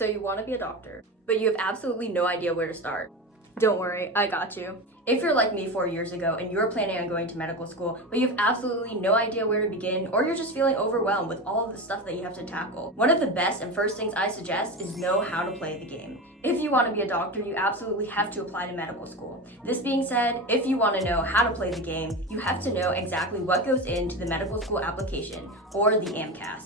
So you want to be a doctor, but you have absolutely no idea where to start. Don't worry, I got you. If you're like me 4 years ago and you're planning on going to medical school, but you have absolutely no idea where to begin, or you're just feeling overwhelmed with all of the stuff that you have to tackle, one of the best and first things I suggest is know how to play the game. If you want to be a doctor, you absolutely have to apply to medical school. This being said, if you want to know how to play the game, you have to know exactly what goes into the medical school application, or the MCAT.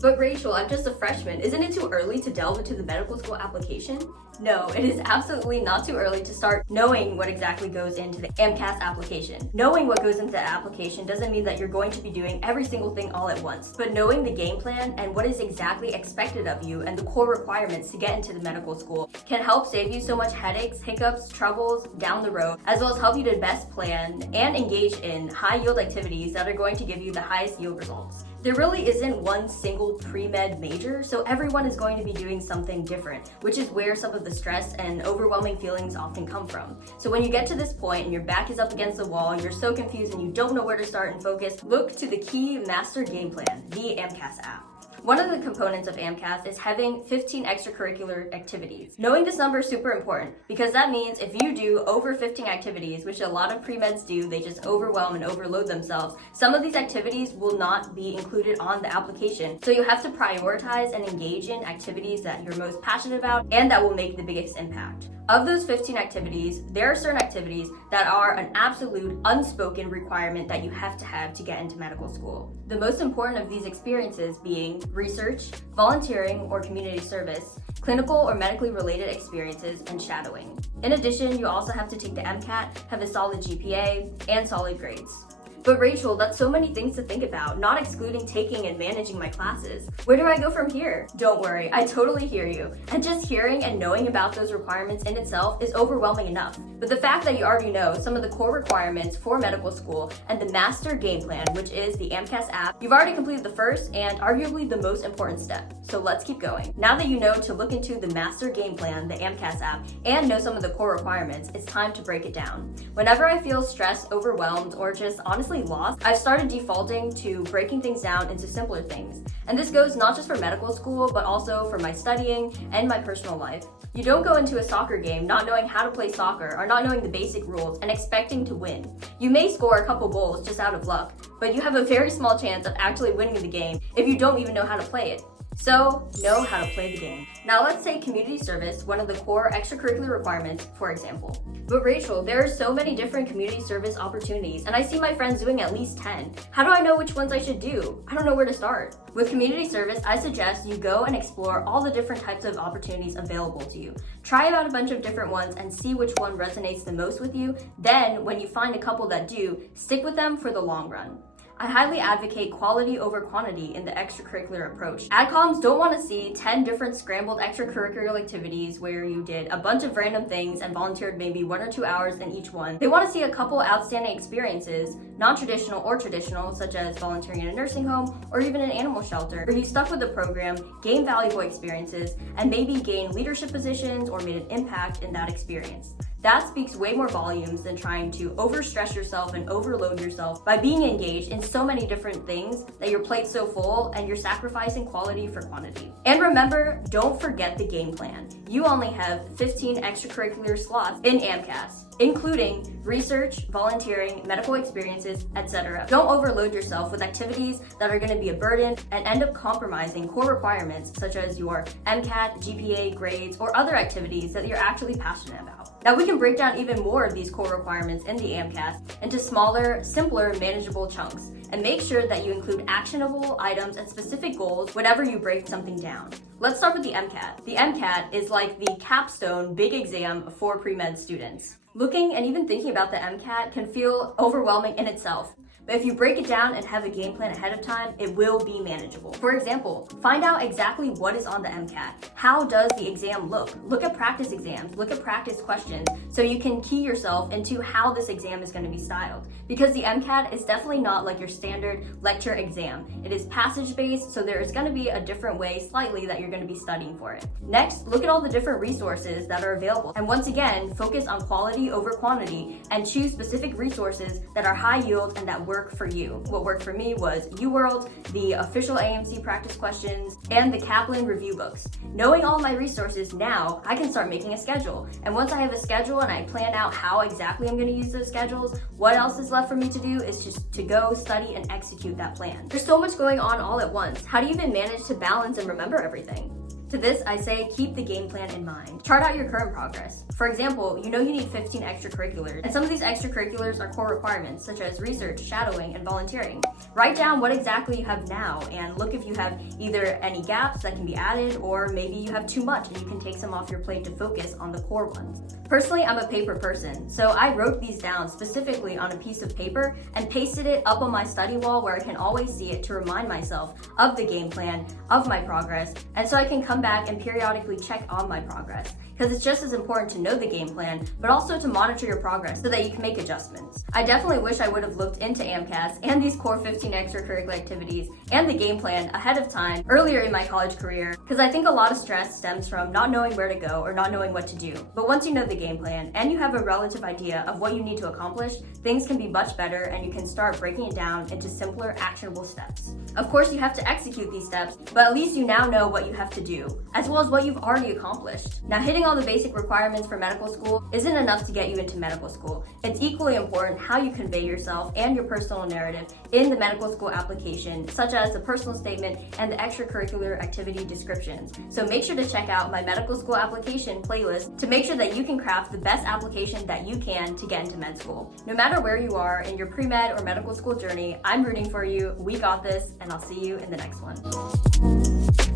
But Rachel, I'm just a freshman. Isn't it too early to delve into the medical school application? No, it is absolutely not too early to start knowing what exactly goes into the MCAT application. Knowing what goes into the application doesn't mean that you're going to be doing every single thing all at once, but knowing the game plan and what is exactly expected of you and the core requirements to get into the medical school can help save you so much headaches, hiccups, troubles down the road, as well as help you to best plan and engage in high-yield activities that are going to give you the highest yield results. There really isn't one single pre-med major, so everyone is going to be doing something different, which is where some of the stress and overwhelming feelings often come from. So when you get to this point and your back is up against the wall, you're so confused and you don't know where to start and focus, look to the key master game plan, the MCAT app. One of the components of MCAT is having 15 extracurricular activities. Knowing this number is super important because that means if you do over 15 activities, which a lot of pre-meds do, they just overwhelm and overload themselves, some of these activities will not be included on the application. So you have to prioritize and engage in activities that you're most passionate about and that will make the biggest impact. Of those 15 activities, there are certain activities that are an absolute unspoken requirement that you have to get into medical school. The most important of these experiences being research, volunteering or community service, clinical or medically related experiences, and shadowing. In addition, you also have to take the MCAT, have a solid GPA, and solid grades. But Rachel, that's so many things to think about, not excluding taking and managing my classes. Where do I go from here? Don't worry, I totally hear you. And just hearing and knowing about those requirements in itself is overwhelming enough. But the fact that you already know some of the core requirements for medical school and the master game plan, which is the MCAT app, you've already completed the first and arguably the most important step. So let's keep going. Now that you know to look into the master game plan, the MCAT app, and know some of the core requirements, it's time to break it down. Whenever I feel stressed, overwhelmed, or just honestly lost, I've started defaulting to breaking things down into simpler things. And this goes not just for medical school, but also for my studying and my personal life. You don't go into a soccer game not knowing how to play soccer or not knowing the basic rules and expecting to win. You may score a couple goals just out of luck, but you have a very small chance of actually winning the game if you don't even know how to play it. So, know how to play the game. Now let's take community service, one of the core extracurricular requirements, for example. But Rachel, there are so many different community service opportunities, and I see my friends doing at least 10. How do I know which ones I should do? I don't know where to start. With community service, I suggest you go and explore all the different types of opportunities available to you. Try out a bunch of different ones and see which one resonates the most with you. Then, when you find a couple that do, stick with them for the long run. I highly advocate quality over quantity in the extracurricular approach. AdComs don't want to see 10 different scrambled extracurricular activities where you did a bunch of random things and volunteered maybe 1 or 2 hours in each one. They want to see a couple outstanding experiences, non-traditional or traditional, such as volunteering in a nursing home or even an animal shelter, where you stuck with the program, gained valuable experiences, and maybe gained leadership positions or made an impact in that experience. That speaks way more volumes than trying to overstress yourself and overload yourself by being engaged in so many different things that your plate's so full and you're sacrificing quality for quantity. And remember, don't forget the game plan. You only have 15 extracurricular slots in MCAT, including research, volunteering, medical experiences, etc. Don't overload yourself with activities that are going to be a burden and end up compromising core requirements such as your MCAT, GPA, grades, or other activities that you're actually passionate about. Now we can break down even more of these core requirements in the MCAT into smaller, simpler, manageable chunks, and make sure that you include actionable items and specific goals whenever you break something down. Let's start with the MCAT. The MCAT is like the capstone big exam for pre-med students. Looking and even thinking about the MCAT can feel overwhelming in itself. But if you break it down and have a game plan ahead of time, it will be manageable. For example, find out exactly what is on the MCAT. How does the exam look? Look at practice exams, look at practice questions, so you can key yourself into how this exam is going to be styled. Because the MCAT is definitely not like your standard lecture exam. It is passage-based, so there is going to be a different way slightly that you're going to be studying for it. Next, look at all the different resources that are available. And once again, focus on quality over quantity and choose specific resources that are high yield and that work work for you. What worked for me was UWorld, the official AMC practice questions, and the Kaplan review books. Knowing all my resources now, I can start making a schedule. And once I have a schedule and I plan out how exactly I'm going to use those schedules, what else is left for me to do is just to go study and execute that plan. There's so much going on all at once. How do you even manage to balance and remember everything? To this, I say keep the game plan in mind. Chart out your current progress. For example, you know you need 15 extracurriculars, and some of these extracurriculars are core requirements, such as research, shadowing, and volunteering. Write down what exactly you have now, and look if you have either any gaps that can be added, or maybe you have too much and you can take some off your plate to focus on the core ones. Personally, I'm a paper person, so I wrote these down specifically on a piece of paper and pasted it up on my study wall where I can always see it to remind myself of the game plan, of my progress, and so I can come back and periodically check on my progress. Because it's just as important to know the game plan, but also to monitor your progress so that you can make adjustments. I definitely wish I would have looked into MCATs and these core 15 extracurricular activities and the game plan ahead of time earlier in my college career, because I think a lot of stress stems from not knowing where to go or not knowing what to do. But once you know the game plan and you have a relative idea of what you need to accomplish, things can be much better and you can start breaking it down into simpler, actionable steps. Of course, you have to execute these steps, but at least you now know what you have to do, as well as what you've already accomplished. Now, hitting all the basic requirements for medical school isn't enough to get you into medical school. It's equally important how you convey yourself and your personal narrative in the medical school application, such as the personal statement and the extracurricular activity descriptions. So make sure to check out my medical school application playlist to make sure that you can craft the best application that you can to get into med school. No matter where you are in your pre-med or medical school journey, I'm rooting for you. We got this, and I'll see you in the next one.